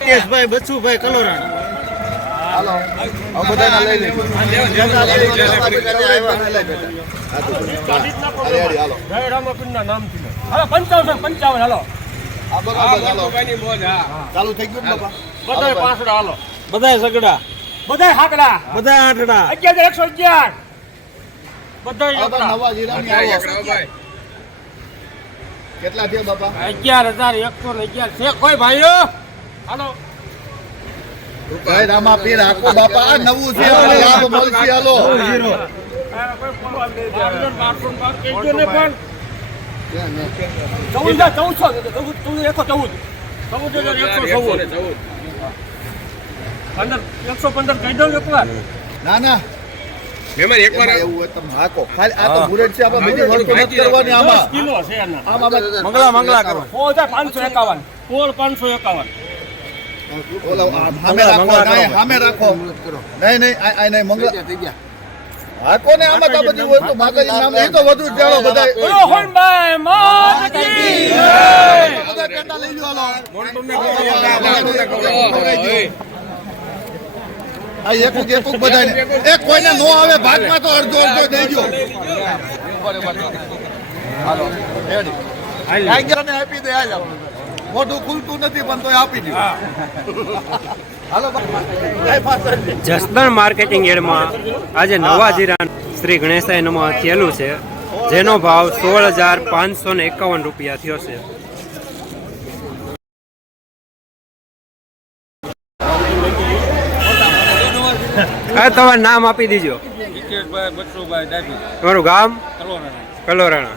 કેશભાઈ બચ્ચુભાઈ કલોરાણી હાલો હવે બધાને લઈ લેજો. અરે, અરે, હાલો. જય રામકૃષ્ણના નામથી હાલો પંચાવન પંચાવન હાલો આ બરાબર, હાલો. ચાલુ થઈ ગયું બાપા બધાય પાંસડા હાલો બધાય સગડા બધાય હાકડા બધાય આઠડા અગિયાર એકસો અગિયાર બધાય આ નવા જીરાની આવો. કેટલા થયા બાપા? અગિયાર હજાર એકસો ને અગિયાર. છે કોઈ ભાઈઓ? હાલો. જય રામા પીર આખો બાપા આ નવું છે. લાભ મળશે હાલો. ચૌદ હજાર ચૌદસો ચૌદ ચૌદ એકસો ચૌદ ચૌદ હજાર એકસો ચૌદ પંદર એકસો પંદર કહી દઉં એકવાર ના ના. મહેમાન એકવાર એવું હોય તમે હાકો ખાલી આ તો બુલેટ છે આપણે બીજી વસ્તુ નથી કરવાની આમાં કિલો છે એના આમાં આપણે મંગલા મંગલા કરો four હજાર પાંચસો એકાવન ફોર પાંચસો એકાવન ઓલા આમ રાખો નહીં રાખો નહીં નહીં આ નહીં મંગળા હાકો ને આમાં તો બધી હોય માતાજી નામ એ તો વધુ જાણો બધા રોહનભાઈ માતકી જય. બધા પેટા લઈ લ્યો હાલો આ એક એક એક બધાને. એક કોઈને નો આવે ભાગમાં તો અડધો અડધો દેજો હાલો આપી દે હાલ મોઢું ખુલતું નથી પણ તોય આપી દો હાલો ભાઈ. પાછળ જસદણ માર્કેટિંગ એડમાં આજે નવા જીરાણ શ્રી ગણેશાય નમઃ થયેલું છે જેનો ભાવ સોળ હજાર પાંચસો ને એકાવન રૂપિયા થયો છે. હા તમારું નામ આપી દીજો. મારું તમારું ગામ? કલોરાણા.